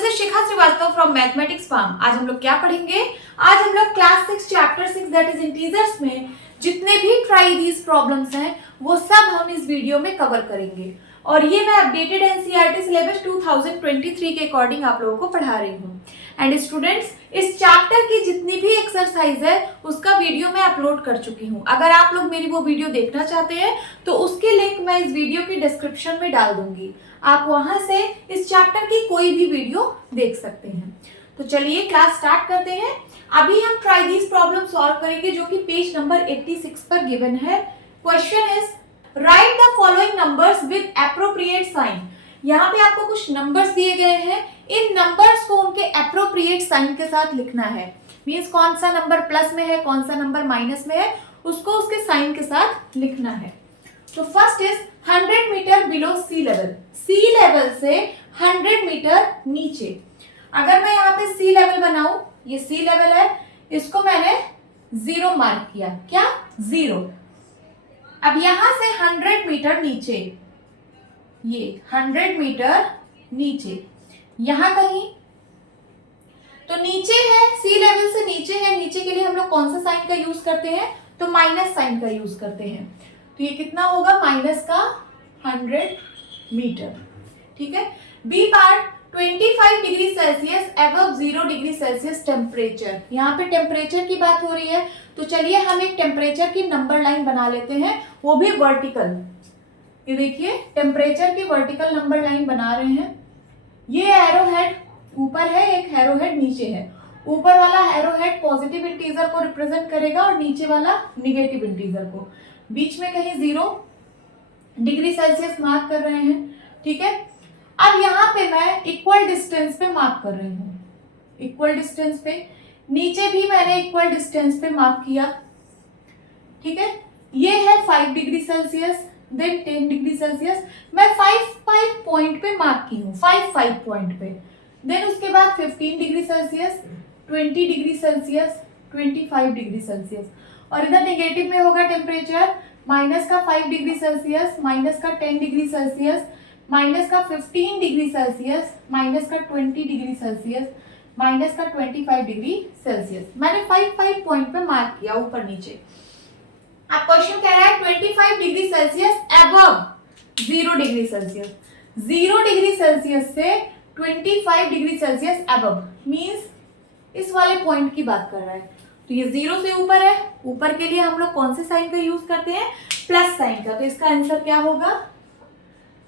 This is Shikha Srivastava from mathematics farm. आज हम लोग क्या पढ़ेंगे? आज हम लोग class 6 chapter 6 that is integers में जितने भी ट्राई दीज प्रॉब्लम्स हैं वो सब हम इस वीडियो में कवर करेंगे। और ये मैं अपडेटेड एनसीईआरटी सिलेबस 2023 के अकॉर्डिंग आप लोगों को पढ़ा रही हूँ। एंड स्टूडेंट्स, इस चैप्टर की जितनी भी एक्सरसाइज है उसका वीडियो मैं अपलोड कर चुकी हूँ। अगर आप लोग मेरी वो वीडियो देखना चाहते हैं तो उसकी लिंक मैं इस वीडियो की डिस्क्रिप्शन में डाल दूंगी। आप वहां से इस चैप्टर की कोई भी वीडियो देख सकते हैं। तो चलिए क्लास स्टार्ट करते हैं। अभी हम ट्राई दीज प्रॉब्लम सॉल्व करेंगे जो कि पेज नंबर 86 पर गिवन है। Question is write the following numbers with appropriate sign. यहाँ पे आपको कुछ नंबर्स दिए गए हैं, इन नंबर्स को उनके एप्रोप्रिएट साइन के साथ लिखना है। मींस कौन सा नंबर प्लस में है, कौन सा नंबर माइनस में है, उसको उसके साइन के साथ लिखना है। तो first is 100 meter below sea level. Sea level से 100 मीटर नीचे। अगर मैं यहाँ पे सी लेवल बनाऊं, ये सी लेवल है, इसको मैंने 0 मार्क किया। क्या? 0। अब यहां से 100 मीटर नीचे, ये 100 मीटर नीचे, यहां कहीं तो नीचे है, सी लेवल से नीचे है। नीचे के लिए हम लोग कौन सा साइन का यूज करते हैं? तो माइनस साइन का यूज करते हैं। तो ये कितना होगा? माइनस का 100 मीटर। ठीक है। B part 25 degree Celsius above 0 degree Celsius temperature. यहाँ पे टेम्परेचर की बात हो रही है, तो चलिए हम एक टेम्परेचर की नंबर लाइन बना लेते हैं, वो भी वर्टिकल। ये देखिए, टेम्परेचर की वर्टिकल नंबर लाइन बना रहे हैं। ये एरो हेड ऊपर है, एक एरो हेड नीचे है। ऊपर वाला एरो हेड पॉजिटिव इंटीजर को रिप्रेजेंट करेगा और नीचे वाला निगेटिव इंटीजर को। बीच में कहीं 0 डिग्री सेल्सियस मार्क कर रहे हैं। ठीक है। अब यहाँ पे मैं इक्वल डिस्टेंस पे मार्क कर रही हूँ, इक्वल डिस्टेंस पे। नीचे भी मैंने इक्वल डिस्टेंस पे मार्क किया। ठीक है। ये है 5 degree Celsius, then 10 degree Celsius. मैं 5 पॉइंट पे मार्क की हूँ, 5 पॉइंट पे। देन उसके बाद 15 degree Celsius, 20 degree Celsius, 25 degree Celsius. और इधर नेगेटिव में होगा टेम्परेचर माइनस का 5 डिग्री सेल्सियस, माइनस का 10 डिग्री सेल्सियस, माइनस का 15 डिग्री सेल्सियस, माइनस का 20 डिग्री सेल्सियस, माइनस का 25 डिग्री सेल्सियस। मैंने 5 पॉइंट पे मार्क किया ऊपर नीचे। अब क्वेश्चन कह रहा है 25 degree Celsius above 0 degree Celsius. 0 degree Celsius से 25 डिग्री सेल्सियस अबव मींस इस वाले पॉइंट की बात कर रहा है। तो ये 0 से ऊपर है, ऊपर के लिए हम लोग कौन से साइन का यूज करते हैं? प्लस साइन का। तो इसका आंसर क्या होगा?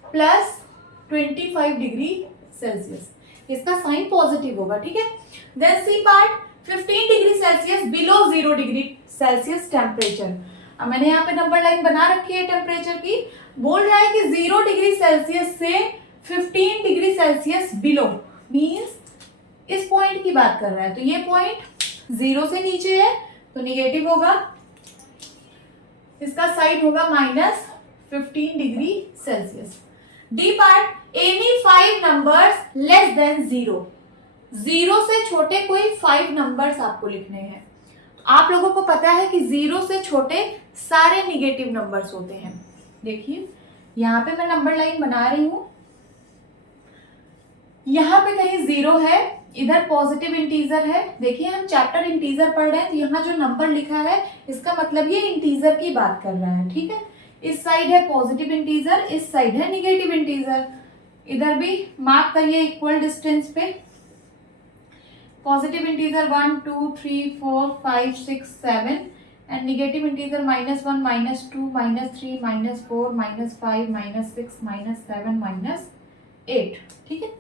Plus 25 degree Celsius. इसका साइन पॉजिटिव होगा। ठीक है। Then C part 15 degree Celsius below 0 degree Celsius temperature. अब मैंने यहाँ पे नंबर लाइन बना रखी है टेम्परेचर की। बोल रहा है कि 0 डिग्री सेल्सियस से 15 डिग्री सेल्सियस बिलो मींस इस पॉइंट की बात कर रहा है। तो ये पॉइंट 0 से नीचे है तो निगेटिव होगा, इसका साइन होगा minus 15 degree Celsius. D part any 5 numbers less than 0। 0 से छोटे कोई 5 नंबर्स आपको लिखने हैं। आप लोगों को पता है कि 0 से छोटे सारे निगेटिव नंबर्स होते हैं। देखिए यहाँ पे मैं नंबर लाइन बना रही हूं, यहाँ पे कहीं 0 है, इधर पॉजिटिव इंटीजर है। देखिए हम चैप्टर इंटीजर पढ़ रहे हैं, तो यहाँ जो नंबर लिखा है इसका मतलब ये इंटीजर की बात कर रहा है। ठीक है। इस साइड है पॉजिटिव इंटीजर, इस साइड है निगेटिव इंटीजर। इधर भी मार्क करिए इक्वल डिस्टेंस पे। Positive integer 1 2 3 4 5 6 7 and negative integer -1 -2 -3 -4 -5 -6 -7 -8। ठीक है।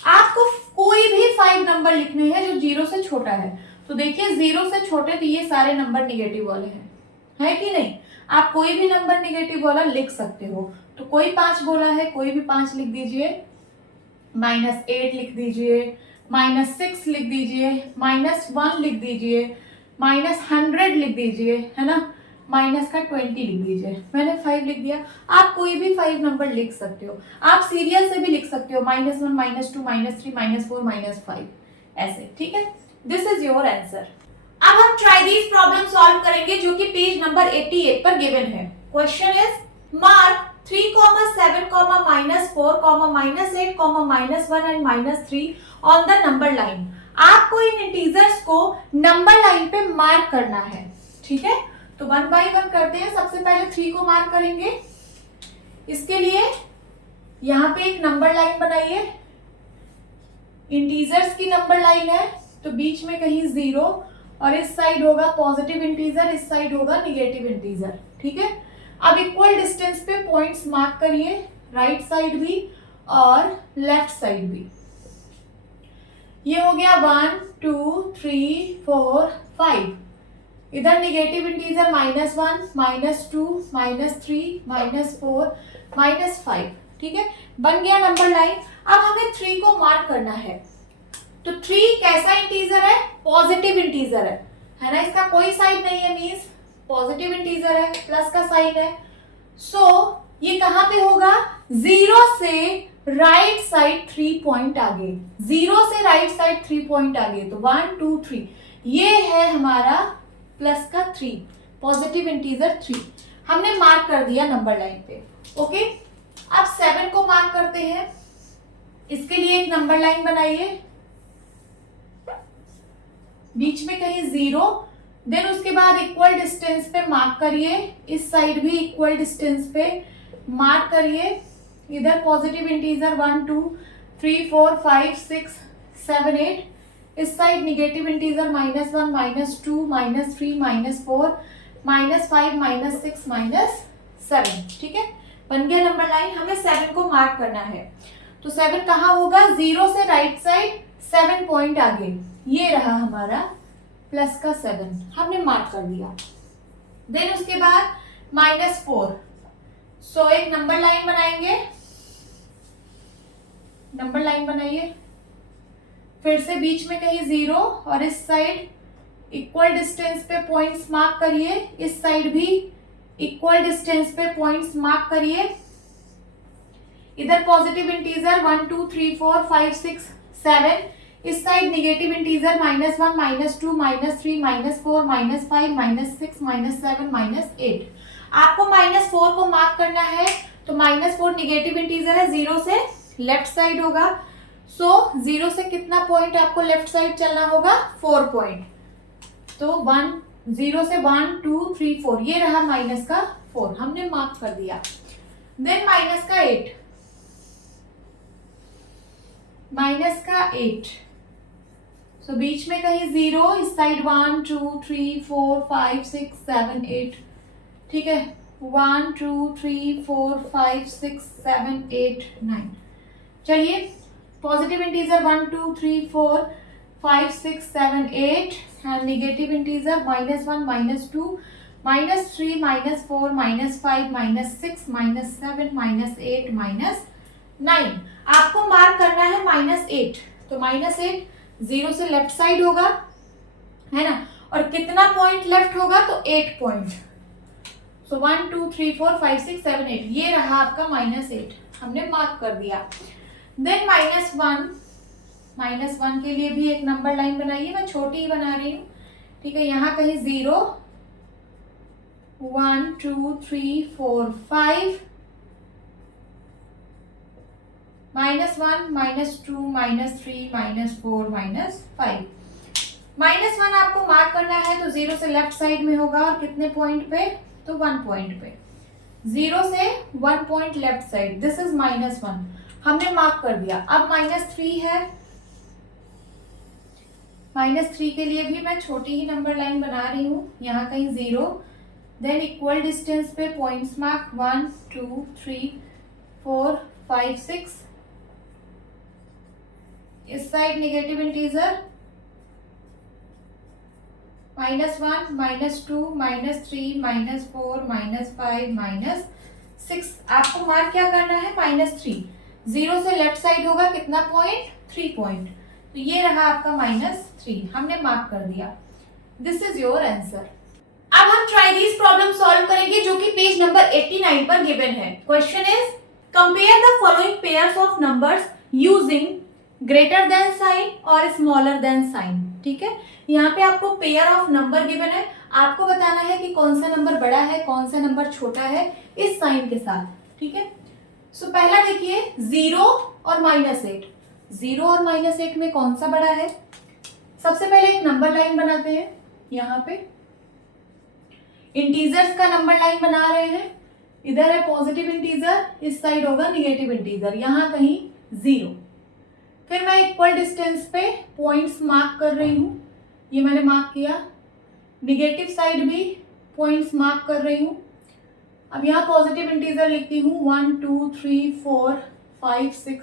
आपको कोई भी 5 नंबर लिखने हैं जो 0 से छोटा है। तो देखिए 0 से छोटे तो ये सारे नंबर निगेटिव वाले हैं, है कि नहीं? आप कोई भी नंबर निगेटिव वाला लिख सकते हो। तो कोई 5 बोला है, कोई भी 5 लिख दीजिए, -8 लिख दीजिए, -6 लिख दीजिए, -1 लिख दीजिए, -100 लिख दीजिए, है ना, माइनस का 20 लिख दीजिए। मैंने 5 लिख दिया। आप कोई भी 5 नंबर लिख सकते हो। आप सीरियल से भी लिख सकते हो, -1 -2 -3 -4 -5 ऐसे। ठीक है। This is your answer. अब हम ट्राई दीज प्रॉब्लम सॉल्व करेंगे जो कि पेज नंबर 88 पर गिवन है। Question is mark 3, 7, -4, -8, -1 and -3 on the number line. आपको इन इंटीजर्स को नंबर लाइन पे मार्क करना है, ठीक है। तो 1 बाय 1 करते हैं। सबसे पहले 3 को मार्क करेंगे। इसके लिए यहाँ पे एक नंबर लाइन बनाइए। इंटीजर्स की नंबर लाइन है तो बीच में कहीं 0 और इस साइड होगा पॉजिटिव इंटीजर, इस साइड होगा निगेटिव इंटीजर, ठीक है। अब इक्वल डिस्टेंस पे पॉइंट्स मार्क करिए, राइट साइड भी और लेफ्ट साइड भी। ये हो गया 1, 2, 3, 4, 5। इधर निगेटिव इंटीजर -1, -2, -3, -4, -5, ठीक है। बन गया नंबर लाइन। अब हमें 3 को मार्क करना है। तो 3 कैसा इंटीजर है? पॉजिटिव इंटीजर है ना। इसका कोई साइन नहीं है, मीन्स पॉजिटिव इंटीजर है, प्लस का साइन है। सो ये कहां पे होगा? 0 से राइट साइड 3 पॉइंट आगे। 0 से राइट साइड 3 पॉइंट आगे, तो 1, 2, 3 ये है हमारा प्लस का 3, पॉजिटिव इंटीजर 3 हमने मार्क कर दिया नंबर लाइन पे। ओके, अब 7 को मार्क करते हैं। इसके लिए एक नंबर लाइन बनाइए, बीच में कहीं 0, देन उसके बाद इक्वल डिस्टेंस पे मार्क करिए। इस साइड भी इक्वल डिस्टेंस पे मार्क करिए। इधर पॉजिटिव इंटीजर 1, 2, 3, 4, 5, 6, 7, 8। इस साइड निगेटिव इंटीजर -1, -2, -3, -4, -5, -6, -7, ठीक है। बन गया नंबर लाइन। हमें 7 को मार्क करना है। तो 7 कहाँ होगा? 0 से राइट साइड 7 पॉइंट आगे, ये रहा हमारा प्लस का 7, हमने मार्क कर दिया। देन उसके बाद -4। सो एक नंबर लाइन बनाएंगे। नंबर लाइन बनाइए, फिर से बीच में कहीं 0 और इस साइड इक्वल डिस्टेंस पे पॉइंट्स मार्क करिए। इस साइड भी इक्वल डिस्टेंस पे पॉइंट्स मार्क करिए। इधर पॉजिटिव इंटीजर 1, 2, 3, 4, 5, 6, 7। इस साइड निगेटिव इंटीजर -1, -2, -3, -4, -5, -6, -7, -8। आपको -4 को मार्क करना है। तो -4 निगेटिव इंटीजर है, 0 से लेफ्ट साइड होगा। सो 0 से कितना पॉइंट आपको लेफ्ट साइड चलना होगा? 4 पॉइंट। तो 0 से 1, 2, 3, 4 ये रहा -4, हमने मार्क कर दिया। देन -8। सो बीच में कहीं 0, इस साइड 1, 2, 3, 4, 5, 6, 7, 8, ठीक है। 1, 2, 3, 4, 5, 6, 7, 8, 9। चलिए, positive integer 1, 2, 3, 4, 5, 6, 7, 8 and negative integer -1, -2, -3, -4, -5, -6, -7, -8, -9। आपको मार्क करना है -8। तो -8 0 से लेफ्ट साइड होगा, है ना। और कितना पॉइंट लेफ्ट होगा? तो 8 पॉइंट। सो 1, 2, 3, 4, 5, 6, 7, 8 ये रहा आपका -8, हमने मार्क कर दिया। देन -1 के लिए भी एक नंबर लाइन बनाइए। मैं छोटी ही बना रही हूँ, ठीक है। यहाँ कहीं 0, 1, 2, 3, 4, 5, -1, -2, -3, -4, -5। -1 आपको मार्क करना है। तो 0 से लेफ्ट साइड में होगा और कितने पॉइंट पे? तो 1 पॉइंट पे। 0 से 1 point left side, this is -1, हमने मार्क कर दिया। अब -3 है। -3 के लिए भी मैं छोटी ही नंबर लाइन बना रही हूँ। यहाँ कहीं 0, देन इक्वल डिस्टेंस पे पॉइंट्स मार्क 1, 2, 3, 4, 5, 6। इस साइड निगेटिव इंटीजर -1, -2, -3, -4, -5, -6। आपको मार्क क्या करना है? -3। 0 से लेफ्ट साइड होगा कितना पॉइंट? 3 पॉइंट। तो ये रहा आपका -3, हमने मार्क कर दिया। This is your answer. अब हम ट्राई दीज प्रॉब्लम सॉल्व करेंगे जो कि पेज नंबर 89 पर गिवन है। Question is compare the following pairs of numbers using greater than sign और स्मॉलर देन साइन, ठीक है। यहाँ पे आपको पेयर ऑफ नंबर गिवन है, आपको बताना है कि कौन सा नंबर बड़ा है, कौन सा नंबर छोटा है इस साइन के साथ। ठीक है। सो पहला देखिए 0 और -8। 0 और -8 में कौन सा बड़ा है? सबसे पहले एक नंबर लाइन बनाते हैं। यहाँ पे इंटीजर्स का नंबर लाइन बना रहे हैं। इधर है पॉजिटिव इंटीजर, इस साइड होगा निगेटिव इंटीजर, यहाँ कहीं 0। फिर मैं इक्वल डिस्टेंस पे पॉइंट्स मार्क कर रही हूँ। ये मैंने मार्क किया। निगेटिव साइड भी पॉइंट्स मार्क कर रही हूँ। अब यहाँ पॉजिटिव इंटीजर लिखती हूँ 1 2 3 4 5 6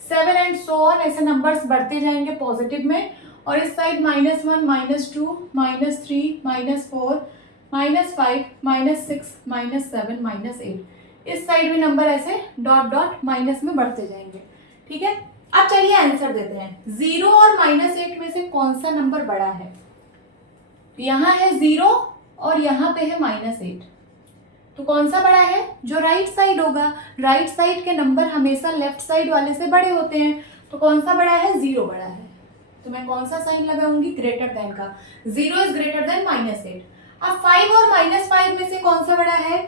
7 एंड सो ऑन, ऐसे नंबर्स बढ़ते जाएंगे पॉजिटिव में। और इस साइड -1 -2 -3 -4 -5 -6 -7 -8, इस साइड भी नंबर ऐसे डॉट डॉट माइनस में बढ़ते जाएंगे। ठीक है। अब चलिए आंसर देते हैं। 0 और -8 में से कौन सा नंबर बड़ा है? यहाँ है 0 और यहाँ पे है -8, तो कौन सा बड़ा है? जो राइट साइड होगा। राइट साइड के नंबर हमेशा लेफ्ट साइड वाले से बड़े होते हैं, तो कौन सा बड़ा है? 0 बड़ा है। तो मैं कौन सा साइन लगाऊंगी? ग्रेटर देन का। 0 इज ग्रेटर देन -8। अब 5 और -5 में से कौन सा बड़ा है?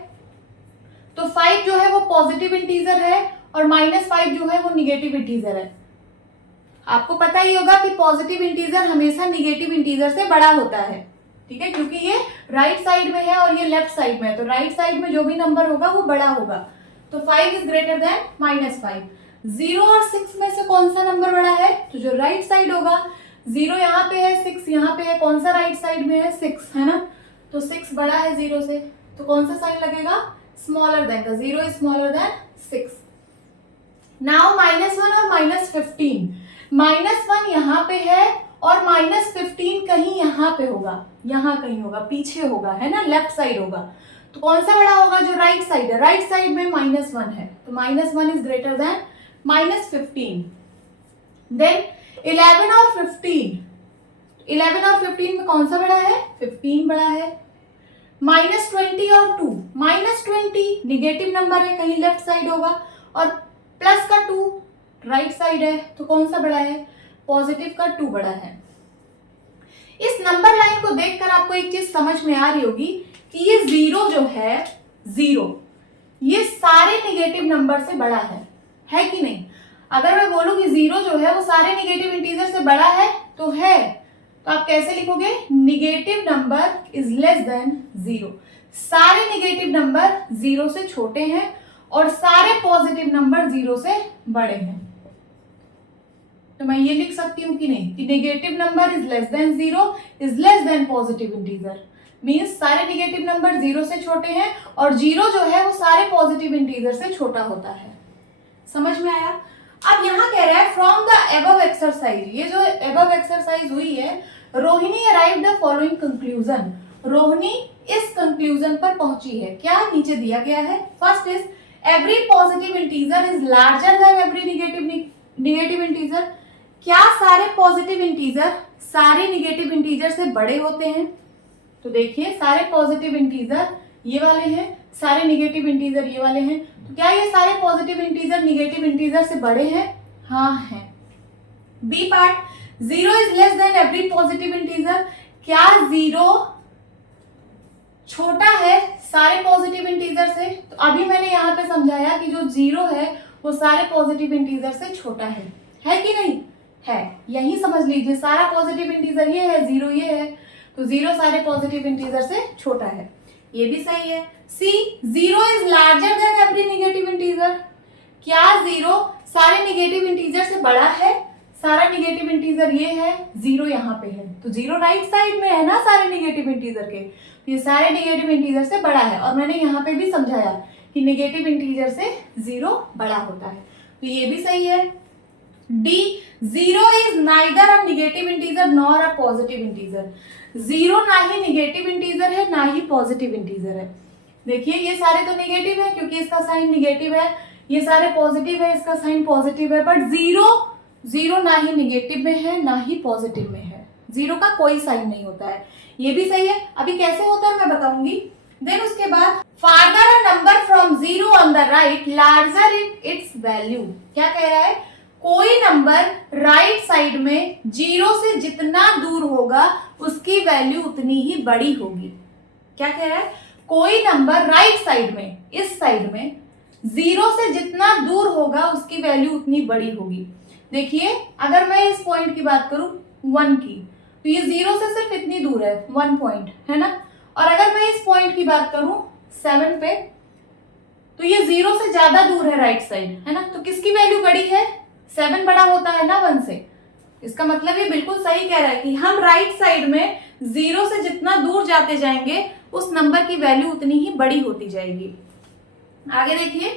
तो 5 जो है वो पॉजिटिव इंटीजर है और -5 जो है वो निगेटिव इंटीजर है। आपको पता ही होगा कि पॉजिटिव इंटीजर हमेशा निगेटिव इंटीजर से बड़ा होता है। ठीक है, क्योंकि ये राइट साइड में है और ये लेफ्ट साइड में है, तो राइट साइड में जो भी नंबर होगा वो बड़ा होगा। तो 5 इज ग्रेटर देन -5। 0 और 6 में से कौन सा नंबर बड़ा है? तो जो राइट साइड होगा। 0 यहाँ पे है, 6 यहाँ पे है, कौन सा राइट साइड में है? 6 है ना, तो 6 बड़ा है 0 से, तो कौन सा साइन लगेगा? स्मॉलर देन का। 0 इज स्मॉलर देन 6। नाउ -1 और -15। -1 यहाँ पे है और -15 कहीं यहाँ पे होगा, यहाँ कहीं होगा, पीछे होगा, है ना, लेफ्ट साइड होगा। तो कौन सा बड़ा होगा? जो राइट साइड है। राइट साइड में -1 है, तो -1 इज ग्रेटर देन -15। देन 11 और 15। 11 और 15 में कौन सा बड़ा है? 15 बड़ा है। -20 और 2। -20 निगेटिव नंबर है, कहीं लेफ्ट साइड होगा, और प्लस का 2 राइट साइड है, तो कौन सा बड़ा है? पॉजिटिव का 2 बड़ा है। इस नंबर लाइन को देखकर आपको एक चीज समझ में आ रही होगी कि ये 0 जो है, 0 ये सारे निगेटिव नंबर से बड़ा है कि नहीं? अगर मैं बोलूं कि 0 जो है वो सारे निगेटिव इंटीजर से बड़ा है, तो है, तो आप कैसे लिखोगे? Negative number is less then 0। सारे निगेटिव नंबर 0 से छोटे हैं और सारे पॉजिटिव नंबर 0 से बड़े हैं। तो मैं ये लिख सकती हूँ कि नहीं, कि negative number is less then 0 is less then positive integer. Means सारे नेगेटिव नंबर 0 से छोटे हैं और 0 जो है वो सारे पॉजिटिव इंटीजर से छोटा होता है। समझ में आया? अब यहाँ कह रहा है फ्रॉम द एबव एक्सरसाइज। ये जो एबव एक्सरसाइज हुई है, Rohini arrive the following conclusion. Rohini इस कंक्लूजन पर पहुंची है। क्या नीचे दिया गया है? First is every positive integer is larger than every negative integer. क्या सारे पॉजिटिव इंटीजर सारे निगेटिव इंटीजर से बड़े होते हैं? तो देखिए, सारे पॉजिटिव इंटीजर ये वाले हैं, सारे निगेटिव इंटीजर ये वाले हैं, तो क्या ये सारे पॉजिटिव इंटीजर निगेटिव इंटीजर से बड़े हैं? हाँ हैं। B part, 0 is less than every positive integer. क्या 0 छोटा है सारे पॉजिटिव इंटीजर से? तो अभी मैंने यहाँ पे समझाया कि जो 0 है वो सारे पॉजिटिव इंटीजर से छोटा है कि नहीं? है। यही समझ लीजिए, सारा पॉजिटिव इंटीजर ये है, 0 ये है, तो 0 सारे पॉजिटिव इंटीजर से छोटा है। ये भी सही है। सी, 0 is larger than every negative integer. क्या 0 सारे निगेटिव इंटीजर से बड़ा है? सारा निगेटिव इंटीजर ये है, 0 यहाँ पे है, तो 0 राइट साइड में है ना सारे निगेटिव इंटीजर के, तो ये सारे निगेटिव इंटीजर से बड़ा है। और मैंने यहाँ पे भी समझाया कि निगेटिव इंटीजर से 0 बड़ा होता है, तो ये भी सही है। D, 0 is neither a negative integer nor a positive integer. 0 ना ही निगेटिव इंटीजर है ना ही पॉजिटिव इंटीजर है। देखिए, ये सारे तो निगेटिव है क्योंकि इसका साइन निगेटिव है, ये सारे पॉजिटिव है, इसका साइन पॉजिटिव है, बट 0 ना ही निगेटिव में है ना ही पॉजिटिव में है। 0 का कोई साइन नहीं होता है। ये भी सही है। अभी कैसे होता है मैं बताऊंगी। देन उसके बाद, farther a number from 0 on the right larger it's value. क्या कह रहा है? कोई नंबर राइट साइड में 0 से जितना दूर होगा उसकी वैल्यू उतनी ही बड़ी होगी। क्या कह रहा है? कोई नंबर राइट साइड में, इस साइड में जीरो से जितना दूर होगा उसकी वैल्यू उतनी बड़ी होगी। देखिए अगर मैं इस पॉइंट की बात करूं 1 की, तो ये जीरो से सिर्फ इतनी दूर है 1 पॉइंट, है ना। और अगर मैं इस पॉइंट की बात करूं 7 पे, तो ये जीरो से ज्यादा दूर है राइट साइड, है ना। तो किसकी वैल्यू बड़ी है? 7 बड़ा होता है ना 1 से। इसका मतलब ये बिल्कुल सही कह रहा है कि हम राइट साइड में जीरो से जितना दूर जाते जाएंगे उस नंबर की वैल्यू उतनी ही बड़ी होती जाएगी। आगे देखिए,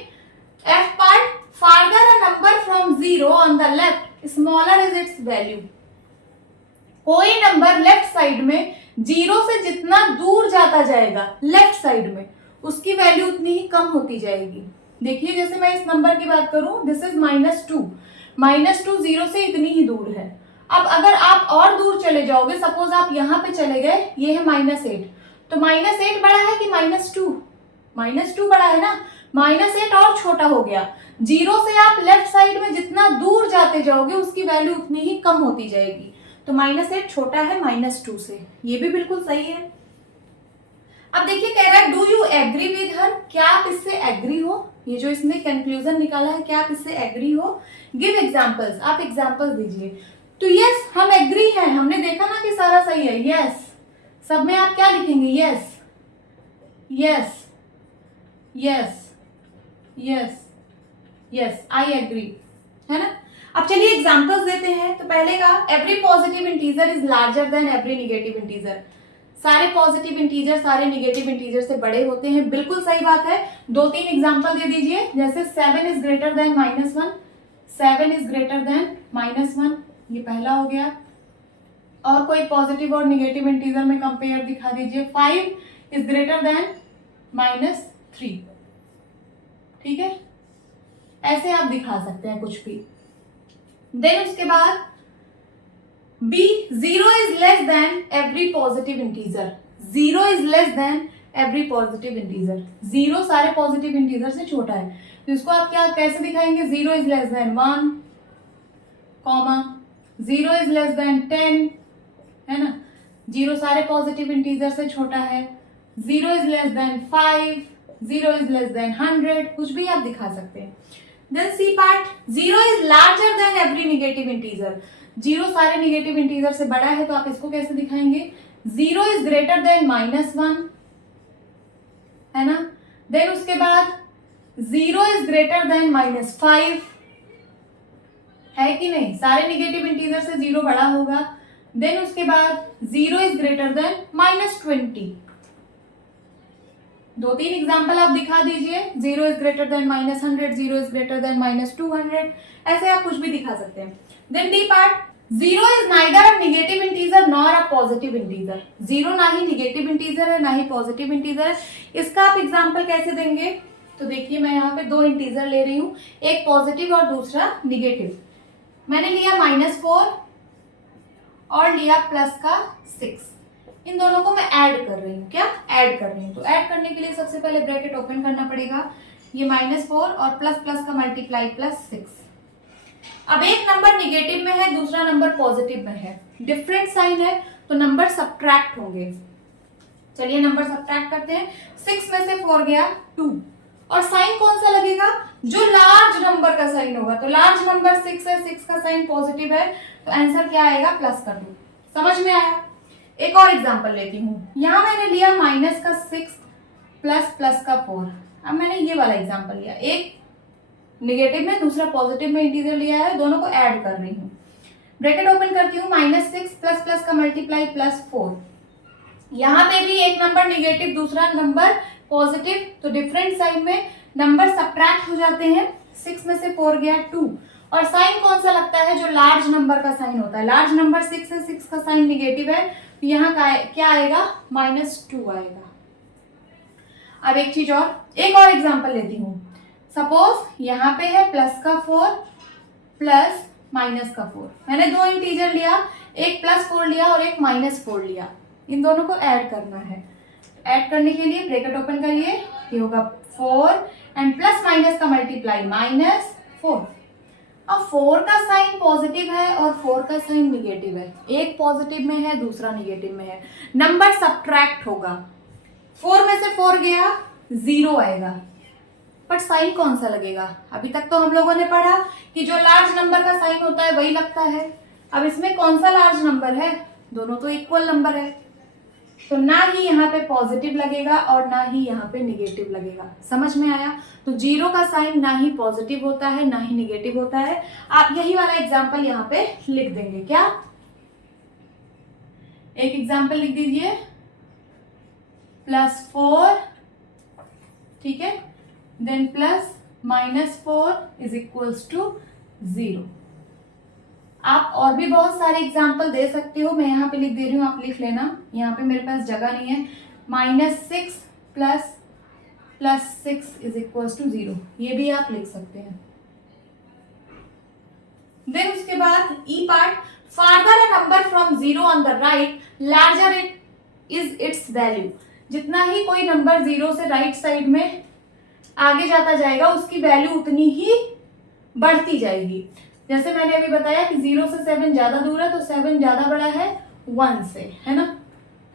F part, farther a number from zero on the left smaller is its value. कोई नंबर लेफ्ट साइड में जीरो से जितना दूर जाता जाएगा लेफ्ट साइड में, उसकी वैल्यू उतनी ही कम होती जाएगी। देखिए जैसे मैं इस नंबर की बात करूं, दिस इज -2, -2 जीरो से इतनी ही दूर है। अब अगर आप और दूर चले जाओगे, सपोज आप यहां पे चले गए, ये है -8, तो -8 बड़ा है कि -2? -2 बड़ा है ना, -8 और छोटा हो गया। जीरो से आप लेफ्ट साइड में जितना दूर जाते जाओगे उसकी वैल्यू उतनी ही कम होती जाएगी। तो -8 छोटा है -2 से, ये भी बिल्कुल सही है। अब देखिए कह रहा है do you agree with her, क्या आप इससे एग्री हो? ये जो इसने कंक्लूजन निकाला है, क्या आप इससे एग्री हो? गिव एग्जांपल्स, आप एग्जांपल्स दीजिए। तो यस हम एग्री हैं, हमने देखा ना कि सारा सही है, यस। सब में आप क्या लिखेंगे? Yes yes yes yes yes, I agree, है ना। अब चलिए एग्जांपल्स देते हैं। तो पहले का, every positive integer is larger than every negative integer. सारे पॉजिटिव इंटीजर सारे नेगेटिव इंटीजर से बड़े होते हैं, बिल्कुल सही बात है। 2-3 एग्जांपल दे दीजिए। जैसे 7 is greater then -1, 7 is greater then -1, ये पहला हो गया। और कोई पॉजिटिव और नेगेटिव इंटीजर में कंपेयर दिखा दीजिए। 5 इज ग्रेटर देन -3, ठीक है। ऐसे आप दिखा सकते हैं कुछ भी। देन उसके बाद B, 0 is less than every positive integer. 0 is less than every positive integer. 0 सारे पॉजिटिव इंटीजर से छोटा है, तो इसको आप क्या कैसे दिखाएंगे? 0 is less then 1, 0 is less then 10, है ना। 0 सारे पॉजिटिव इंटीजर से छोटा है। 0 is less than 5, 0 is less than 100, कुछ भी आप दिखा सकते हैं। Then C part, 0 is larger than every negative integer. 0 सारे नेगेटिव इंटीजर से बड़ा है, तो आप इसको कैसे दिखाएंगे? 0 इज ग्रेटर देन -1, है ना। देन उसके बाद 0 इज ग्रेटर देन -5, है कि नहीं? सारे नेगेटिव इंटीजर से 0 बड़ा होगा। देन उसके बाद 0 इज ग्रेटर देन -20। 2-3 एग्जाम्पल आप दिखा दीजिए। 0 is greater than -100, 0 is greater than -200, ऐसे आप कुछ भी दिखा सकते हैं। Then D part, 0 is neither a negative integer nor a positive integer. 0 ना ही नेगेटिव इंटीजर है ना ही पॉजिटिव इंटीजर है। इसका आप एग्जाम्पल कैसे देंगे? तो देखिए मैं यहाँ पे 2 इंटीजर ले रही हूँ, एक पॉजिटिव और दूसरा निगेटिव। मैंने लिया -4 और लिया +6। इन दोनों को मैं ऐड कर रही हूँ। क्या ऐड कर रही हूँ? तो ऐड करने के लिए सबसे पहले ब्रैकेट ओपन करना पड़ेगा। ये -4 और प्लस का मल्टीप्लाई +6। अब एक नंबर निगेटिव में है, दूसरा नंबर पॉजिटिव में है, डिफरेंट साइन है, तो नंबर सब्ट्रैक्ट होंगे। चलिए नंबर सब्ट्रैक्ट करते हैं। 6 में से 4 गया 2, और साइन कौन सा लगेगा? जो लार्ज नंबर का साइन होगा। तो लार्ज नंबर 6 है, 6 का साइन पॉजिटिव है, तो आंसर क्या आएगा? +2। समझ में आया? एक और एग्जांपल लेती हूँ। यहाँ मैंने लिया -6 प्लस का 4। अब मैंने ये वाला एग्जांपल लिया, एक नेगेटिव में दूसरा पॉजिटिव में इंटीजर लिया है, दोनों को ऐड कर रही हूँ। ब्रैकेट ओपन करती हूँ, -6 प्लस का मल्टीप्लाई +4। यहाँ पे भी एक नंबर निगेटिव दूसरा नंबर पॉजिटिव, तो डिफरेंट साइन में नंबर सब्ट्रैक्ट हो जाते हैं। 6 में से 4 गया 2, और साइन कौन सा लगता है? जो लार्ज नंबर का साइन होता है। लार्ज नंबर 6 है, 6 का साइन निगेटिव है, तो यहाँ का क्या आएगा? -2 आएगा। अब एक चीज और, एक और एग्जांपल लेती हूँ। सपोज यहाँ पे है +4 प्लस -4। मैंने 2 इंटीजर लिया, एक +4 लिया और एक -4 लिया। इन दोनों को ऐड करना है। ऐड करने के लिए ब्रैकेट ओपन करिए, ये होगा 4 एंड प्लस माइनस का मल्टीप्लाई -4। अब 4 का साइन पॉजिटिव है और 4 का साइन निगेटिव है, एक पॉजिटिव में है दूसरा निगेटिव में है, नंबर सब्ट्रैक्ट होगा। 4 में से 4 गया 0 आएगा, बट साइन कौन सा लगेगा? अभी तक तो हम लोगों ने पढ़ा कि जो लार्ज नंबर का साइन होता है वही लगता है। अब इसमें कौन सा लार्ज नंबर है? दोनों तो इक्वल नंबर है, तो ना ही यहाँ पे पॉजिटिव लगेगा और ना ही यहाँ पे निगेटिव लगेगा। समझ में आया? तो जीरो का साइन ना ही पॉजिटिव होता है ना ही निगेटिव होता है। आप यही वाला एग्जाम्पल यहाँ पे लिख देंगे। क्या? एक एग्जाम्पल लिख दीजिए, +4, ठीक है, then plus -4 is equals to 0। आप और भी बहुत सारे एग्जाम्पल दे सकते हो, मैं यहाँ पे लिख दे रही हूँ, आप लिख लेना। यहाँ पे मेरे पास जगह नहीं है। -6 + 6 इज इक्वल्स टू 0, ये भी आप लिख सकते हैं। देन उसके बाद E part, farther a number from 0 on the right larger it is its value. जितना ही कोई नंबर 0 से राइट साइड में आगे जाता जाएगा उसकी वैल्यू उतनी ही बढ़ती जाएगी। जैसे मैंने अभी बताया कि 0 से 7 ज्यादा दूर है, तो 7 ज्यादा बड़ा है 1 से, है ना?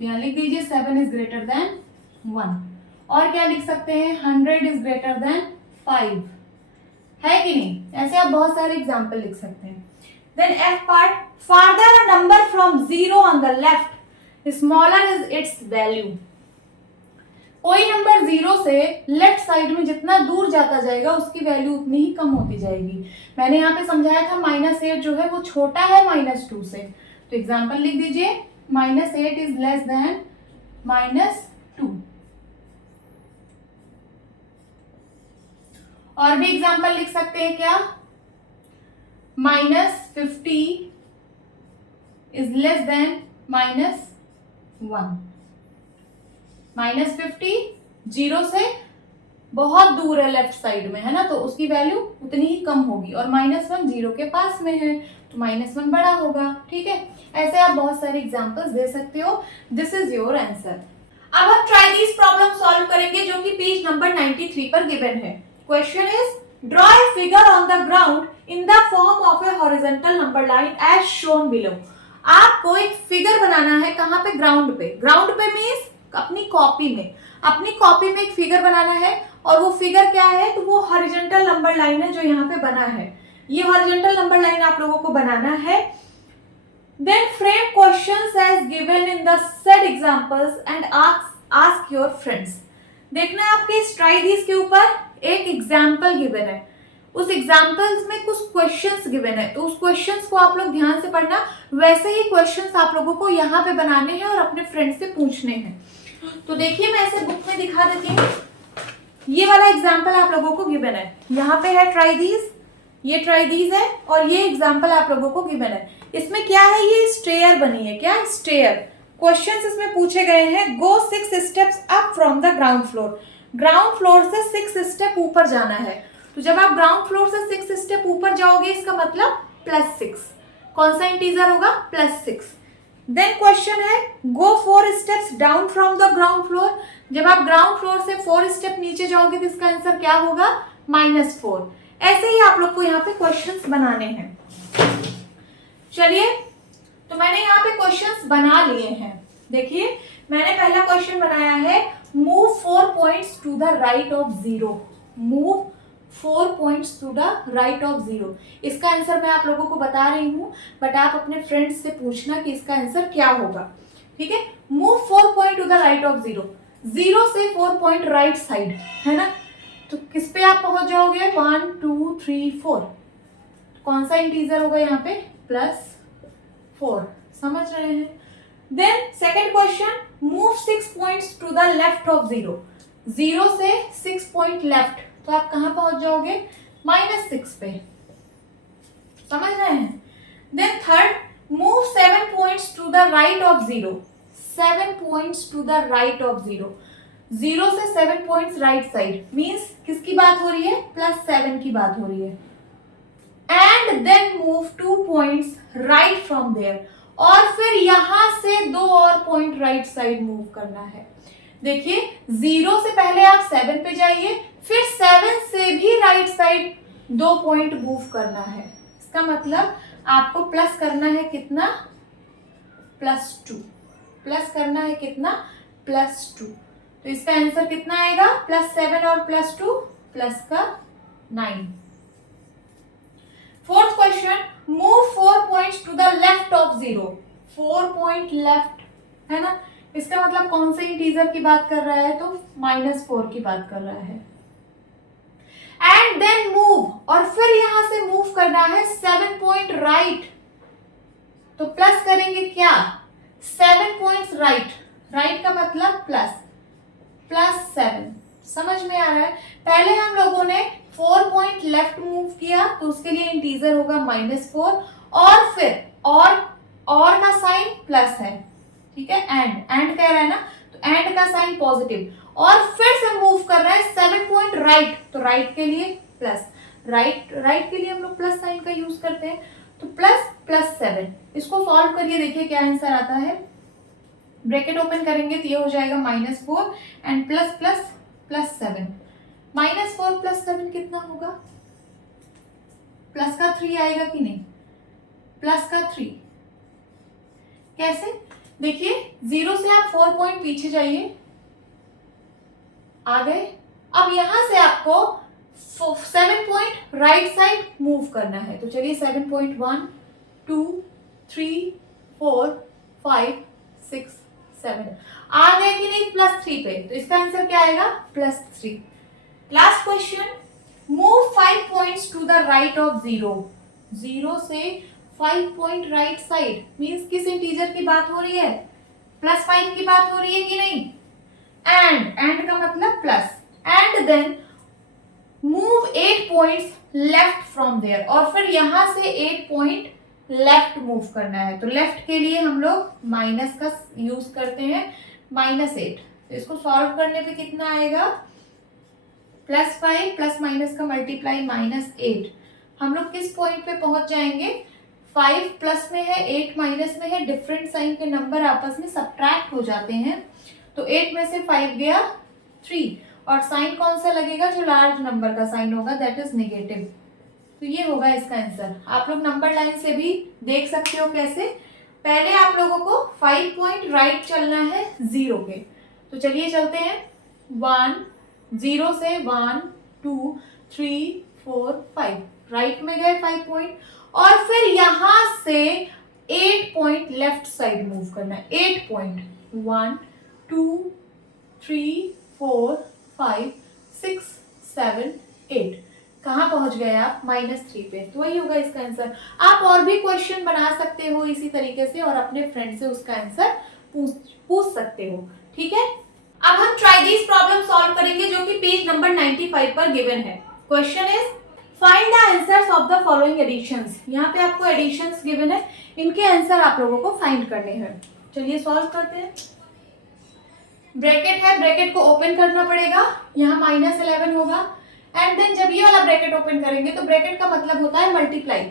यहाँ लिख दीजिए 7 इज ग्रेटर देन 1। और क्या लिख सकते हैं? 100 इज ग्रेटर देन 5, है कि नहीं? ऐसे आप बहुत सारे एग्जाम्पल लिख सकते हैं। Then F part, farther a number from 0 on the left smaller is its value. कोई नंबर 0 से लेफ्ट साइड में जितना दूर जाता जाएगा उसकी वैल्यू उतनी ही कम होती जाएगी। मैंने यहाँ पे समझाया था -8 जो है वो छोटा है -2 से, तो एग्जांपल लिख दीजिए, -8 इज लेस देन -2। और भी एग्जांपल लिख सकते हैं क्या? -50 इज लेस देन -1। -50 0 से बहुत दूर है लेफ्ट साइड में, है ना, तो उसकी वैल्यू उतनी ही कम होगी। और -1 0 के पास में है, तो -1 बड़ा होगा। ठीक है, ऐसे आप बहुत सारे एग्जांपल्स दे सकते हो। This is your answer. अब हम ट्राई दिस प्रॉब्लम सॉल्व करेंगे जो कि पेज नंबर 93 पर गिवन है। Question is, draw a figure on the ground in the form of a horizontal number line as shown below. आपको एक फिगर बनाना है, कहाँ पे? ग्राउंड पे। ग्राउंड पे मीन्स अपनी कॉपी में, अपनी कॉपी में एक फिगर बनाना है। और वो फिगर क्या है? तो वो हॉरिजॉन्टल नंबर लाइन है जो यहाँ पे बना है। ये हॉरिजॉन्टल नंबर लाइन आप लोगों को बनाना है। Then frame questions as given in the set examples and ask your friends. देखना है आपके इस ट्राई दिस के ऊपर एक एग्जाम्पल गिवन है, उस एग्जाम्पल्स में कुछ क्वेश्चंस गिवन है, तो उस क्वेश्चंस को आप लोग ध्यान से पढ़ना। वैसे ही क्वेश्चंस आप लोगों को यहाँ पे बनाने हैं और अपने फ्रेंड से पूछने हैं। तो देखिए, मैं ऐसे बुक में दिखा देती हूँ। ये वाला एग्जाम्पल आप लोगों को गिवन है, यहाँ पे है ट्राई दीज, ये ट्राई दीज है और ये एग्जाम्पल आप लोगों को गिवन है। इसमें क्या है? ये स्टेयर बनी है। क्या? स्टेयर। क्वेश्चंस इसमें पूछे गए हैं, गो 6 steps up from the ground floor. Ground floor से 6 स्टेप ऊपर जाना है। तो जब आप ग्राउंड फ्लोर से 6 स्टेप ऊपर जाओगे इसका मतलब +6। कौन सा इंटीजर होगा? +6। देन क्वेश्चन है, गो 4 steps down from the ground floor. जब आप ग्राउंड फ्लोर से 4 स्टेप नीचे जाओगे तो इसका आंसर क्या होगा? -4। ऐसे ही आप लोग को यहाँ पे क्वेश्चंस बनाने हैं। चलिए, तो मैंने यहाँ पे क्वेश्चंस बना लिए हैं। देखिए, मैंने पहला क्वेश्चन बनाया है, move 4 points to the right of 0। Move 4 points to the right of 0। इसका आंसर मैं आप लोगों को बता रही हूँ, बट आप अपने फ्रेंड्स से पूछना कि इसका आंसर क्या होगा। ठीक है, move 4 point two the right of 0। 0 से 4 पॉइंट राइट साइड, है ना, तो किस पे आप पहुंच जाओगे? 1 2 3 4। कौन सा इंटीजर होगा यहाँ पे? +4। समझ रहे हैं? Then second question, move 6 points to the left of 0। 0 से 6 पॉइंट लेफ्ट, तो आप कहां पहुंच जाओगे? -6 पे। समझ रहे हैं? Then third, move 7 points to the right of 0। 7 points to the right of 0। 0 से 7 पॉइंट्स राइट साइड, मीन्स किसकी बात हो रही है? +7 की बात हो रही है। And then move 2 points right from there. और फिर यहां से 2 और पॉइंट राइट साइड मूव करना है। देखिए, 0 से पहले आप 7 पे जाइए, फिर 7 से भी राइट साइड 2 पॉइंट मूव करना है। इसका मतलब आपको प्लस करना है कितना? +2। प्लस करना है कितना? +2। तो इसका आंसर कितना आएगा? +7 और +2 प्लस का 9। Fourth question, move 4 points to the left of 0। 4 point left है ना, इसका मतलब कौन से इंटीजर की बात कर रहा है, तो -4 की बात कर रहा है। एंड देन मूव, और फिर यहां से मूव करना है 7 पॉइंट राइट, तो प्लस करेंगे क्या, 7 पॉइंट्स राइट, राइट का मतलब +7। समझ में आ रहा है। पहले हम लोगों ने 4 पॉइंट लेफ्ट मूव किया तो उसके लिए इंटीजर होगा -4, और फिर और का साइन प्लस है, ठीक है, एंड कह रहा है ना, तो एंड का साइन पॉजिटिव, और फिर से मूव कर रहा है 7 पॉइंट राइट, तो राइट के लिए प्लस, राइट के लिए हम लोग प्लस साइन का यूज करते हैं, तो +7। इसको सॉल्व करिए, देखिए क्या आंसर आता है। ब्रैकेट ओपन करेंगे तो ये हो जाएगा -4 एंड +++7। -4 + 7 कितना होगा, प्लस का 3 आएगा कि नहीं, प्लस का 3। कैसे, देखिए 0 से आप 4 पॉइंट पीछे जाइए, आ गए। अब यहां से आपको 7 पॉइंट राइट साइड मूव करना है, तो चलिए 7 पॉइंट 1 2 3 4 5 6 7 आ गए कि नहीं +3 पे, तो इसका आंसर क्या आएगा, +3। Last question, move 5 points to the right of 0। 0 से 5 पॉइंट राइट साइड, मींस किस इंटीजर की बात हो रही है, +5 की बात हो रही है कि नहीं। एंड का मतलब plus, and then move 8 points left from there, और फिर यहां से 8 पॉइंट लेफ्ट मूव करना है, तो लेफ्ट के लिए हम लोग माइनस का यूज करते हैं, -8। तो इसको सॉल्व करने पे कितना आएगा, +5 प्लस माइनस का मल्टीप्लाई -8। हम लोग किस पॉइंट पे पहुंच जाएंगे, 5 प्लस में है 8 माइनस में है, डिफरेंट साइन के नंबर आपस में सब्ट्रैक्ट हो जाते हैं, तो 8 में से 5 गया 3, और साइन कौन सा लगेगा, जो लार्ज नंबर का साइन होगा, दैट इज नेगेटिव। तो ये होगा इसका आंसर। आप लोग नंबर लाइन से भी देख सकते हो कैसे। पहले आप लोगों को 5 पॉइंट राइट चलना है 0 के, तो चलिए चलते हैं। 0 से 1 2 3 4 5 राइट में गए 5 पॉइंट, और फिर यहां से 8 पॉइंट लेफ्ट साइड मूव करना है। 8 पॉइंट 1 2 3 4 5 6 7 8 कहाँ पहुंच गए आप, -3 पे, तो वही होगा इसका आंसर। आप और भी क्वेश्चन बना सकते हो इसी तरीके से, और अपने फ्रेंड से उसका आंसर पूछ सकते हो, ठीक है। अब हम ट्राई दिस प्रॉब्लम सॉल्व करेंगे, जो कि पेज नंबर 95 पर गिवन है। Question is find the answers of the following additions. यहाँ पे आपको एडिशंस गिवन है, इनके आंसर आप लोगों को फाइंड करने हैं। चलिए सॉल्व करते हैं। ब्रैकेट है, ब्रैकेट को ओपन करना पड़ेगा, यहाँ -11 होगा, एंड देन जब ये वाला ब्रैकेट ओपन करेंगे तो ब्रैकेट का मतलब होता है मल्टीप्लाई,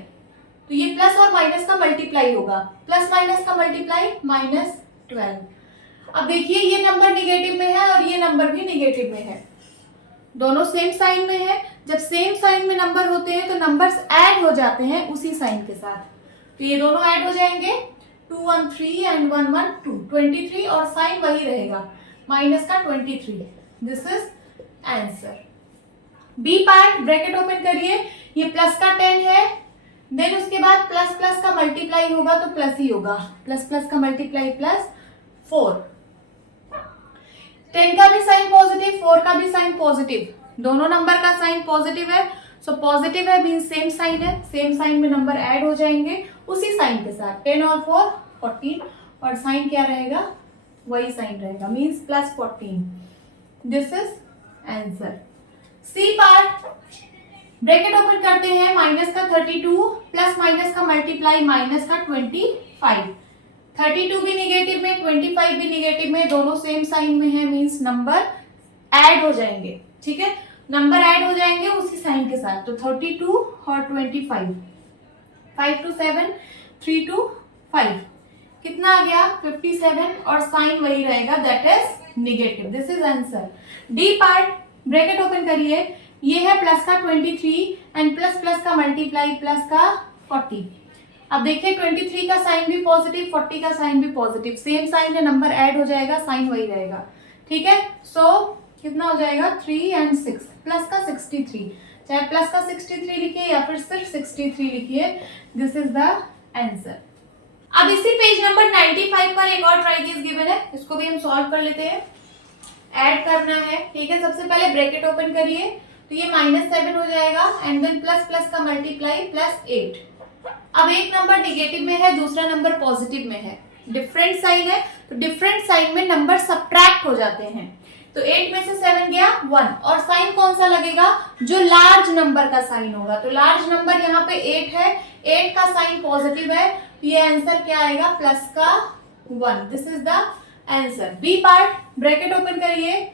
तो ये प्लस और माइनस का मल्टीप्लाई होगा, प्लस माइनस का मल्टीप्लाई -12। अब देखिए ये नंबर निगेटिव में है और ये नंबर भी निगेटिव में है, दोनों सेम साइन में है। जब सेम साइन में नंबर होते हैं तो नंबर्स ऐड हो जाते हैं उसी साइन के साथ, तो ये दोनों ऐड हो जाएंगे, 2 1 3 एंड 1 1 2 23, और साइन वही रहेगा माइनस का 23। This is answer. B part, bracket open करिए, ये प्लस का 10 है, देन उसके बाद प्लस प्लस का मल्टीप्लाई होगा तो प्लस ही होगा, प्लस प्लस का मल्टीप्लाई +4। 10 का भी साइन पॉजिटिव, 4 का भी साइन पॉजिटिव, दोनों नंबर का साइन पॉजिटिव है, सो पॉजिटिव है मीन सेम साइन है, सेम साइन में नंबर ऐड हो जाएंगे उसी साइन के साथ, 10 और 4 14, और साइन क्या रहेगा, वही साइन रहेगा, means +14। This is answer. C part, bracket open करते हैं, माइनस का 32 प्लस माइनस का मल्टीप्लाई माइनस का 25। 32 भी निगेटिव में, 25 भी निगेटिव में, दोनों सेम साइन में है, मींस नंबर ऐड हो जाएंगे, ठीक है, नंबर ऐड हो जाएंगे उसी साइन के साथ, तो 32 और 25, 5 to 7 3 to 5 कितना आ गया, 57, और साइन वही रहेगा, that is negative. This is answer. D part, bracket open करिए, ये है प्लस का 23 एंड प्लस प्लस का मल्टीप्लाई प्लस का 40। अब देखिए 23 का साइन भी पॉजिटिव, 40 का साइन भी पॉजिटिव, सेम साइन है, नंबर ऐड हो जाएगा, साइन वही रहेगा, ठीक है। सो कितना हो जाएगा, 3 and 6, प्लस का 63, चाहे प्लस का 63 लिखिए या फिर सिर्फ 63 लिखिए, दिस इज द आंसर। अब इसी पेज नंबर 95 पर एक और ट्राई दिस गिवन है, इसको भी हम सॉल्व कर लेते हैं। ऐड करना है, ठीक है। सबसे पहले ब्रैकेट ओपन करिए, तो ये -7 हो जाएगा एंड देन प्लस प्लस का मल्टीप्लाई +8। अब एक नंबर निगेटिव में है, दूसरा नंबर पॉजिटिव में है, डिफरेंट साइन है, तो डिफरेंट साइन में नंबर सब्ट्रैक्ट हो जाते हैं। तो 8 में से 7 गया 1, और साइन कौन सा लगेगा, जो लार्ज नंबर का साइन होगा। तो लार्ज नंबर यहाँ पे 8 है, 8 का साइन पॉजिटिव है, तो ये आंसर क्या आएगा, प्लस का 1। This is the answer. B part, bracket open करिए,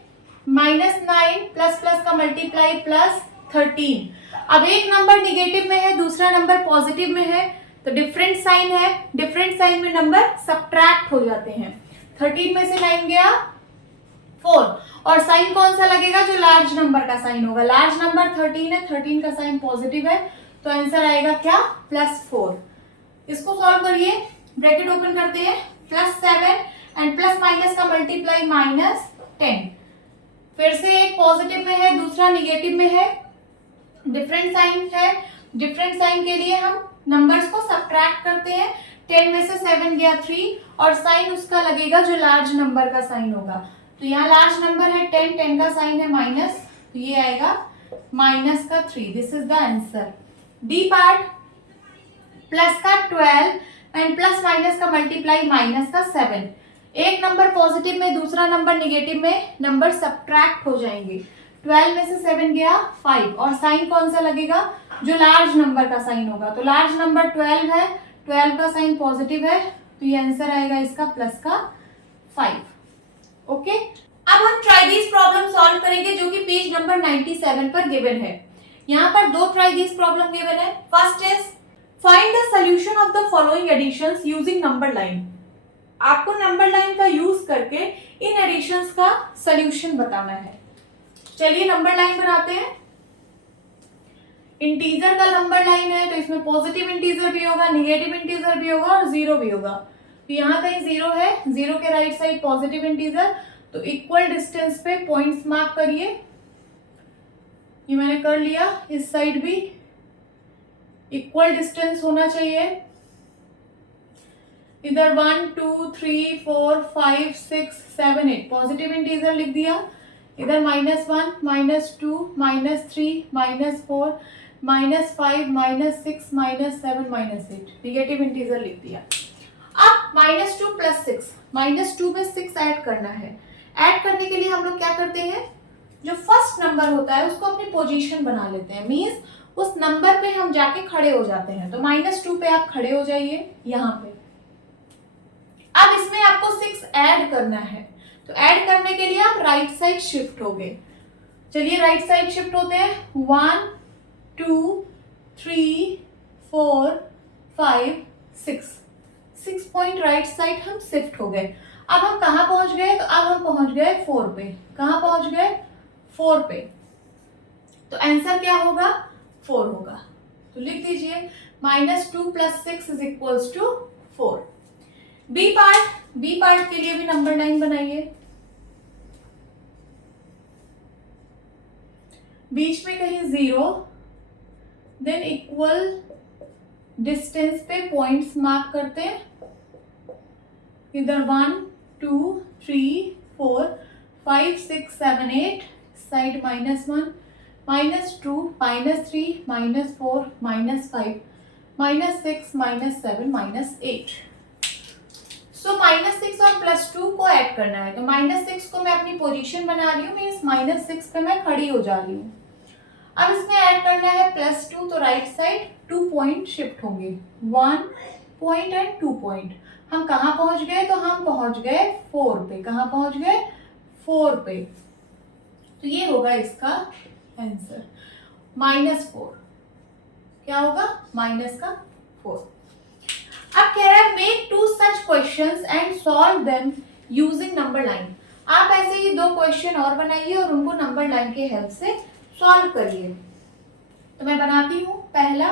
-9 प्लस प्लस का मल्टीप्लाई +13। अब एक नंबर निगेटिव में है, दूसरा नंबर पॉजिटिव में है, तो डिफरेंट साइन है, डिफरेंट साइन में नंबर सब्ट्रैक्ट हो जाते हैं। 13 में से 9 गया 4, और साइन कौन सा लगेगा, जो लार्ज नंबर का साइन होगा। लार्ज नंबर 13 है, 13 का साइन पॉजिटिव है, तो आंसर आएगा क्या, +4। इसको सॉल्व करिए, ब्रैकेट ओपन करते हैं, +7 एंड प्लस माइनस का मल्टीप्लाई -10। फिर से एक पॉजिटिव में है, दूसरा निगेटिव में है, डिफरेंट साइन है, डिफरेंट साइन के लिए हम नंबर्स को सब्ट्रैक्ट करते हैं। 10 में से 7 गया 3, और साइन उसका लगेगा जो लार्ज नंबर का साइन होगा। तो यहाँ लार्ज नंबर है 10, 10 का साइन है माइनस, तो ये आएगा -3। This is the answer. D part, plus का 12 एंड प्लस माइनस का मल्टीप्लाई -7। एक नंबर पॉजिटिव में, दूसरा नंबर निगेटिव में, नंबर सब्ट्रैक्ट हो जाएंगे। 12 में से 7 गया 5, और साइन कौन सा लगेगा, जो लार्ज नंबर का साइन होगा। तो लार्ज नंबर 12 है, 12 का साइन पॉजिटिव है, तो ये आंसर आएगा इसका प्लस का 5। ओके, अब हम ट्राई दिस प्रॉब्लम सॉल्व करेंगे, जो कि पेज नंबर 97 पर गिवन है। यहाँ पर दो ट्राई दिस प्रॉब्लम गिवन है। First is find the solution of the following additions using number line. आपको नंबर लाइन का यूज करके इन एडिशंस का सॉल्यूशन बताना है। चलिए नंबर लाइन बनाते हैं। इंटीजर का नंबर लाइन है, तो इसमें पॉजिटिव इंटीजर भी होगा, निगेटिव इंटीजर भी होगा और जीरो भी होगा। तो यहाँ कहीं जीरो है, जीरो के राइट साइड पॉजिटिव इंटीजर, तो इक्वल डिस्टेंस पे पॉइंट्स मार्क करिए। ये मैंने कर लिया, इस साइड भी इक्वल डिस्टेंस होना चाहिए। इधर 1 2 3 4 5 6 7 8 पॉजिटिव इंटीजर लिख दिया। इधर -1 -2 -3 -4 -5 -6 -7 -8 निगेटिव इंटीजर लिख दिया। अब -2 + 6, -2 में 6 ऐड करना है। ऐड करने के लिए हम लोग क्या करते हैं, जो फर्स्ट नंबर होता है उसको अपनी पोजीशन बना लेते हैं, मींस उस नंबर पे हम जाके खड़े हो जाते हैं। तो -2 पे आप खड़े हो जाइए यहाँ पे। अब इसमें आपको 6 ऐड करना है, तो ऐड करने के लिए आप राइट साइड शिफ्ट हो गए। चलिए राइट साइड शिफ्ट होते हैं। 1 2 3 4 5 6 पॉइंट राइट साइड हम शिफ्ट हो गए। अब हम कहाँ पहुंच गए, तो अब हम पहुंच गए 4 पे। कहाँ पहुंच गए, 4 पे। तो आंसर क्या होगा, 4 होगा। तो लिख दीजिए -2 + 6 = 4। बी पार्ट के लिए भी नंबर लाइन बनाइए। बीच में कहीं 0, देन इक्वल डिस्टेंस पे पॉइंट्स मार्क करते हैं। इधर 1 2 3 4 5 6 7 8, साइड -1 -2 -3 -4 -5 -6 -7 -8। सो -6 और +2 को ऐड करना है। तो -6 को मैं अपनी पोजीशन बना रही हूँ, मीन्स -6 पे मैं खड़ी हो जा रही हूँ। अब इसमें ऐड करना है +2, तो राइट साइड 2 पॉइंट शिफ्ट होंगे, 1 पॉइंट एंड 2 पॉइंट। हम कहाँ पहुंच गए, तो हम पहुंच गए 4 पे। कहाँ पहुंच गए, 4 पे। तो ये होगा इसका आंसर -4। क्या होगा, -4। अब कह रहा है make 2 such questions and solve them using number line. आप ऐसे ही 2 क्वेश्चन और बनाइए और उनको नंबर लाइन के हेल्प से सॉल्व करिए। तो मैं बनाती हूं। पहला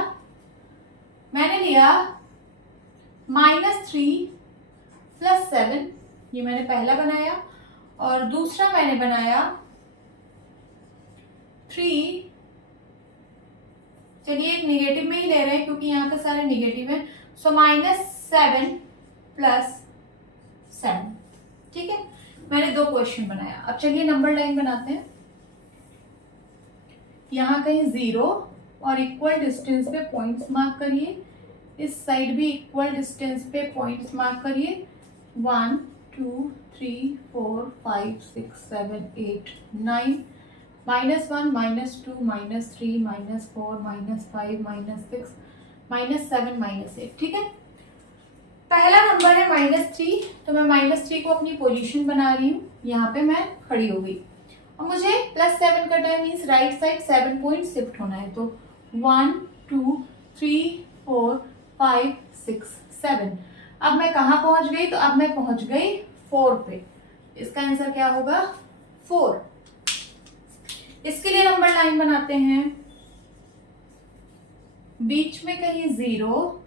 मैंने लिया -3 + 7, ये मैंने पहला बनाया। और दूसरा मैंने बनाया 3, चलिए एक निगेटिव में ही ले रहे हैं क्योंकि यहाँ पे सारे निगेटिव हैं, सो -7 + 7। ठीक है, मैंने 2 क्वेश्चन बनाया। अब चलिए नंबर लाइन बनाते हैं। यहाँ कहीं 0 और इक्वल डिस्टेंस पे पॉइंट्स मार्क करिए, इस साइड भी इक्वल डिस्टेंस पे पॉइंट्स मार्क करिए। 1 2 3 4 5 6 7 8 9, -1 -2 -3 -4 -5 -6 -7 -8। ठीक है, पहला नंबर है -3, तो मैं -3 को अपनी पोजीशन बना रही हूँ, यहाँ पे मैं खड़ी हो गई और मुझे +7 करना है, means right side 7 point shift होना है। तो 1 2 3 4 5 6 7। अब मैं कहाँ पहुंच गई? तो अब मैं पहुंच गई 4 पे। इसका आंसर क्या होगा? 4। इसके लिए नंबर लाइन बनाते हैं। बीच में कहीं 0,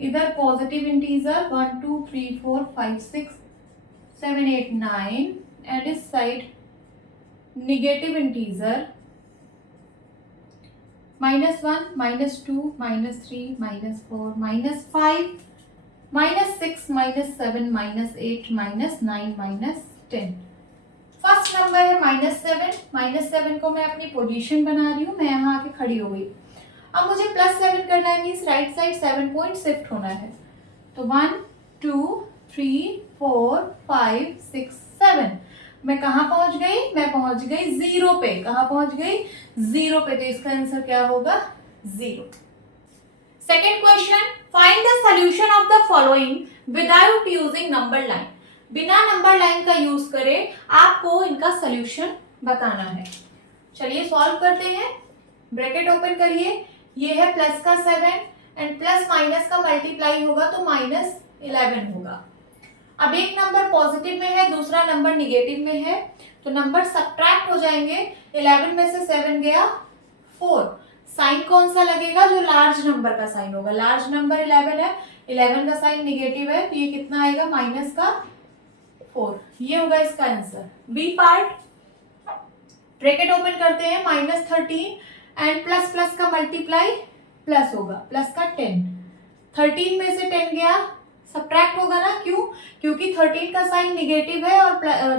इधर पॉजिटिव इंटीजर 1 2 3 4 5 6 7 8 9, एंड इस side negative integer -1 -2 -3 -4 -5 -6 -7 -8 -9 -10। First number है -7। -7 को मैं अपनी पोजीशन बना रही हूँ, मैं यहाँ आके खड़ी हो गई। अब मुझे +7 करना है, means right side 7 point shift होना है। तो 1 2 3 4 5 6 7। मैं कहाँ पहुंच गई? मैं पहुंच गई 0 पे। कहाँ पहुंच गई? 0 पे। तो इसका आंसर क्या होगा? 0। Second question, find the solution of the following without using number line. बिना नंबर लाइन का यूज करे आपको इनका सोल्यूशन बताना है। चलिए सॉल्व करते हैं। ब्रैकेट ओपन करिए, ये है प्लस का 7 एंड प्लस माइनस का मल्टीप्लाई होगा तो -11 होगा। अब एक नंबर पॉजिटिव में है, दूसरा नंबर निगेटिव में है, तो नंबर सब्ट्रैक्ट हो जाएंगे। 11 में से 7 गया 4। साइन कौन सा लगेगा? जो लार्ज नंबर का साइन होगा। लार्ज नंबर 11 है, 11 का साइन निगेटिव है, तो ये कितना आएगा? -4। ये होगा इसका आंसर। बी पार्ट, ब्रैकेट ओपन करते हैं, -13 एंड प्लस प्लस का मल्टीप्लाई प्लस होगा, प्लस का 10। 13 में से 10 गया, सब्ट्रैक्ट होगा ना। क्यों? क्योंकि 13 का साइन निगेटिव है और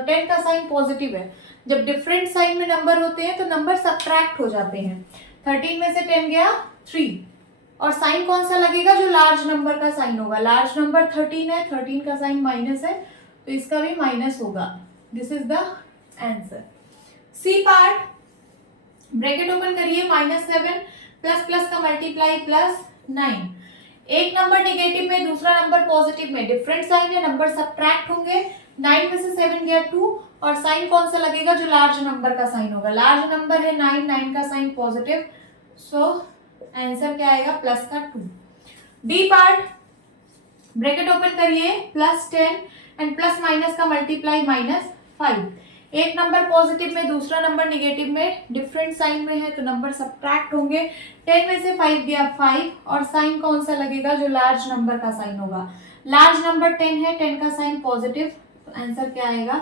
10 का साइन पॉजिटिव है। जब डिफरेंट साइन में नंबर होते हैं तो नंबर सब्ट्रैक्ट हो जाते हैं। 13 में से 10 गया 3, और साइन कौन सा लगेगा? जो लार्ज नंबर का साइन होगा। लार्ज नंबर 13 है, 13 का साइन माइनस है, तो इसका भी माइनस होगा। This is the answer. C part, bracket open करिए, -7 प्लस प्लस का मल्टीप्लाई +9। एक नंबर नेगेटिव में, दूसरा नंबर पॉजिटिव में, डिफरेंट साइन है, नंबर सब्ट्रैक्ट होंगे। 9 में से 7 गया 2, और साइन कौन सा लगेगा? जो लार्ज नंबर का साइन होगा। लार्ज नंबर है 9, 9 का साइन पॉजिटिव, सो आंसर क्या आएगा? प्लस का 2। डी पार्ट, ब्रैकेट ओपन करिए, +10 एंड प्लस माइनस का मल्टीप्लाई -5। एक नंबर पॉजिटिव में, दूसरा नंबर निगेटिव में, डिफरेंट साइन में है, तो नंबर सब्ट्रैक्ट होंगे। 10 में से 5 गया 5, और साइन कौन सा लगेगा? जो लार्ज नंबर का साइन होगा। लार्ज नंबर 10 है, 10 का साइन पॉजिटिव, तो आंसर क्या आएगा?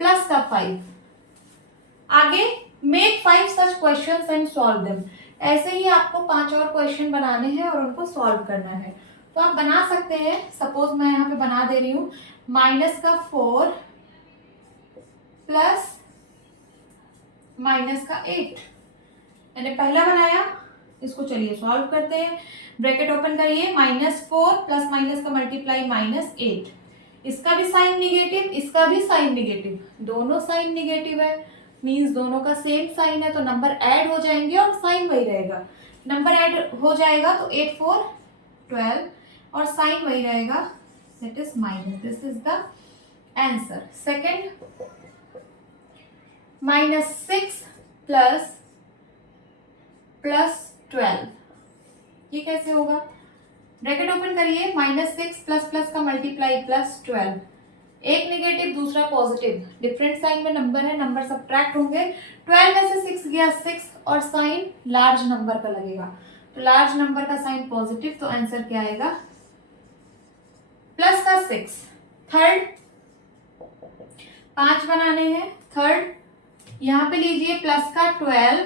प्लस का 5। आगे, make 5 such questions and solve them. ऐसे ही आपको 5 और क्वेश्चन बनाने हैं और उनको सॉल्व करना है। तो आप बना सकते हैं। सपोज मैं यहाँ पे बना दे रही हूँ, -4 प्लस -8। मैंने पहला बनाया, इसको चलिए सॉल्व करते हैं। ब्रैकेट ओपन करिए, -4 प्लस माइनस का मल्टीप्लाई -8। इसका भी साइन निगेटिव, इसका भी साइन निगेटिव, दोनों साइन निगेटिव है, मींस दोनों का सेम साइन है, तो नंबर ऐड हो जाएंगे और साइन वही रहेगा। नंबर ऐड हो जाएगा तो 8 4 12, और साइन वही रहेगा, that is minus. This is the answer. Second, -6 plus 12, ये कैसे होगा? ब्रैकेट ओपन करिए, -6 प्लस प्लस का मल्टीप्लाई +12। एक नेगेटिव, दूसरा पॉजिटिव, डिफरेंट साइन में नंबर है, नंबर सब्ट्रैक्ट होंगे। 12 में से 6 गया 6, और साइन लार्ज नंबर का लगेगा, तो लार्ज नंबर का साइन पॉजिटिव, तो आंसर क्या आएगा? प्लस का 6। थर्ड, 5 बनाने हैं। थर्ड यहाँ पे लीजिए प्लस का 12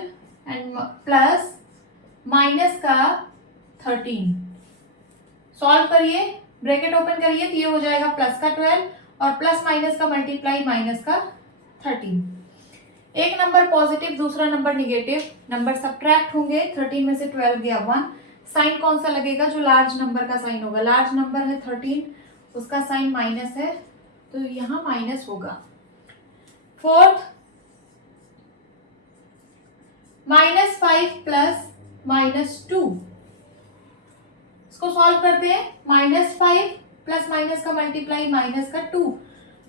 एंड प्लस माइनस का 13। सॉल्व करिए, ब्रैकेट ओपन करिए तो ये हो जाएगा प्लस का 12 और प्लस माइनस का मल्टीप्लाई माइनस का 13। एक नंबर पॉजिटिव, दूसरा नंबर निगेटिव, नंबर सब्ट्रैक्ट होंगे। 13 में से 12 गया 1। साइन कौन सा लगेगा? जो लार्ज नंबर का साइन होगा। लार्ज नंबर है 13, उसका साइन माइनस है तो यहाँ माइनस होगा। फोर्थ, -5 प्लस -2, इसको सॉल्व करते हैं। -5 प्लस माइनस का मल्टीप्लाई माइनस का 2,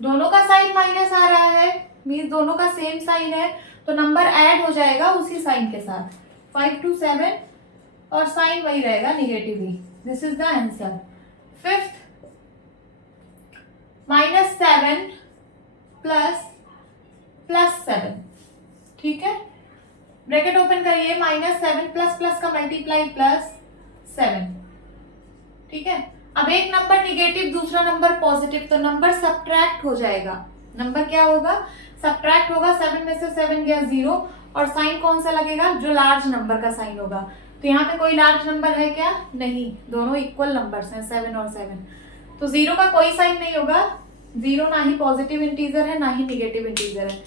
दोनों का साइन माइनस आ रहा है, मीन्स दोनों का सेम साइन है तो नंबर ऐड हो जाएगा उसी साइन के साथ। 5 to 7 और साइन वही रहेगा negative he. This is the answer. Fifth, -7 plus 7, ठीक है। ब्रैकेट ओपन करिए, -7 प्लस का मल्टीप्लाई +7, ठीक है। अब एक नंबर निगेटिव, दूसरा नंबर पॉजिटिव, तो नंबर सब्ट्रैक्ट हो जाएगा। नंबर क्या होगा? सब्ट्रैक्ट होगा। 7 में से 7 गया 0 और साइन कौन सा लगेगा? जो लार्ज नंबर का साइन होगा। तो यहाँ पे कोई लार्ज नंबर है क्या? नहीं, दोनों इक्वल नंबर्स हैं 7 और 7, तो 0 का कोई साइन नहीं होगा। 0 ना ही पॉजिटिव इंटीजर है ना ही निगेटिव इंटीजर है,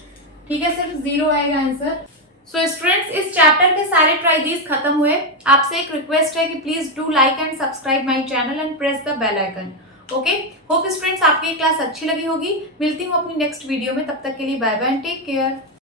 ठीक है, सिर्फ 0 आएगा आंसर। सो स्टूडेंट्स, इस चैप्टर के सारे ट्राई दीज खत्म हुए। आपसे एक रिक्वेस्ट है कि please do like and subscribe my channel and press the bell icon. Okay, hope students आपकी क्लास अच्छी लगी होगी। मिलती हूँ अपनी नेक्स्ट वीडियो में, तब तक के लिए bye bye and take care.